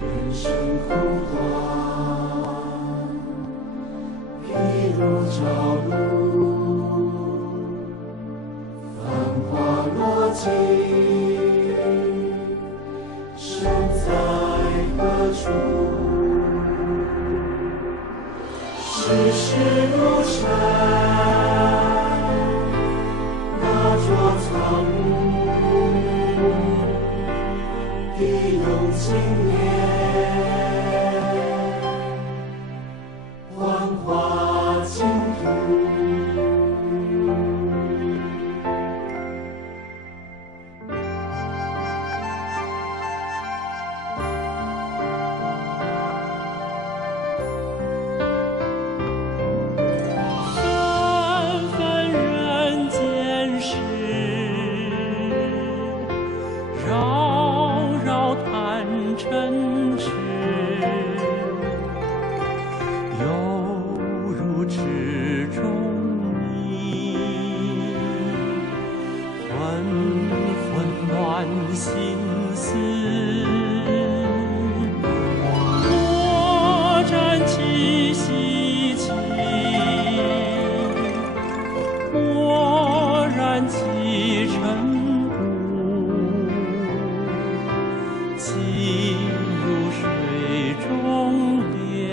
人生苦短，譬如朝露，繁花落尽，身在何处？世事如尘，那座苍木，地用经年，幻化净土。尘世犹如池中泥，混混乱心思，莫沾其习气，莫染其尘污。心如水中莲，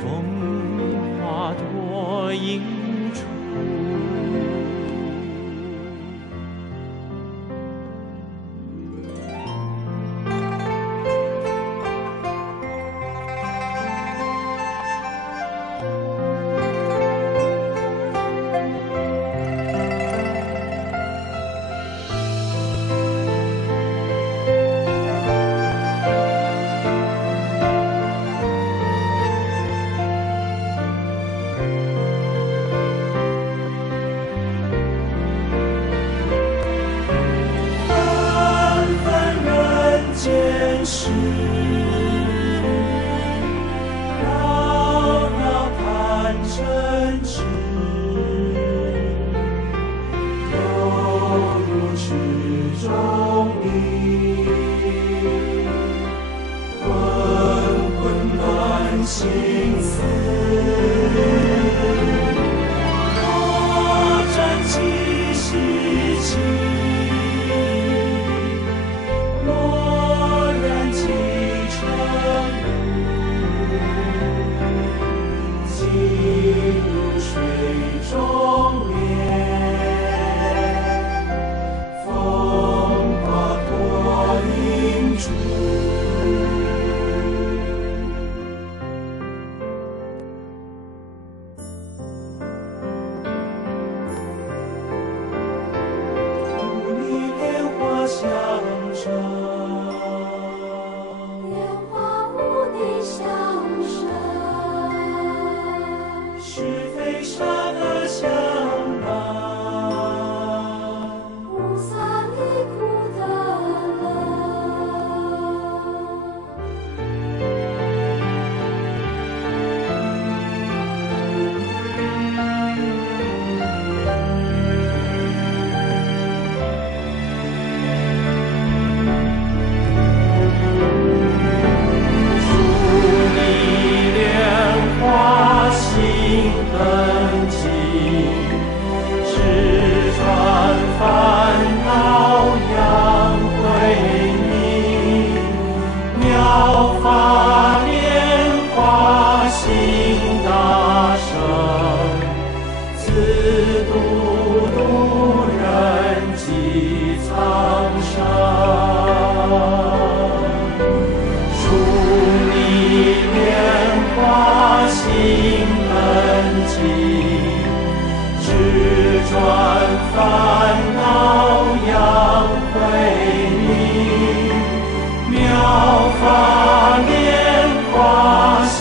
风花托影处。见识，绕绕贪嗔痴，犹如池中泥，混混乱心思，莫沾其习气。入水中莲，风花托影处。舞你莲花香声。是非善恶相伴，菩萨离苦得乐。祝你莲花心根基，直转烦恼扬归你，妙法莲花心大圣，自度度人及苍生。祝你莲花心根基，直转烦恼扬归你，妙法莲花心